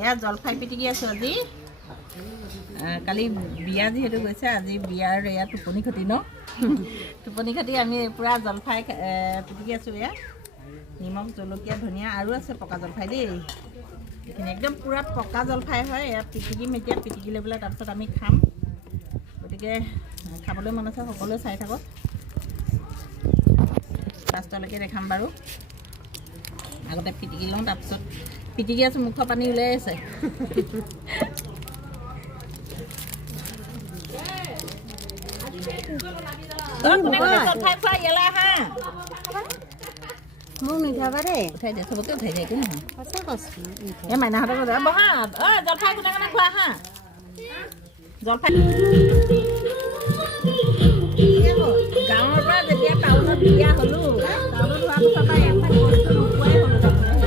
এয়া জলফাই পিটিকি আছোঁ আজি। কালি বিয়া যিহেতু গৈছে, আজি বিয়াৰ এয়া টোপনি খতি ন। টোপনি খতি আমি পূৰা জলফাই পিটিকি আছোঁ। এয়া নিমখ, জলকীয়া, ধনিয়া আৰু আছে পকা জলফাই দেই। এইখিনি একদম পূৰা পকা জলফাই হয়। এয়া পিটিকিম এতিয়া, পিটিকি লৈ পেলাই তাৰপিছত আমি খাম। গতিকে খাবলৈ মন আছে সকলোৱে চাই থাকক, লাষ্টলৈকে দেখাম বাৰু। আগতে পিটিকি লওঁ, তাৰপিছত পিটিকি আছোঁ, মুখৰ পানী ওলাই আছে। জলফাই খোৱা ইয়ালৈ আহা। মোক নিঠাবা দেই, উঠাই দে, চবকে উঠাই দে, একো নহয়। সঁচা কৈছোঁ। এই মাইনাহঁতক বহা। জলফাই কোনে কোনে খোৱা হা? জলফাই গাঁৱৰ পৰা যেতিয়া টাউনত বিয়া হ'লোঁ, টাউনত হোৱাৰ পিছৰ পৰা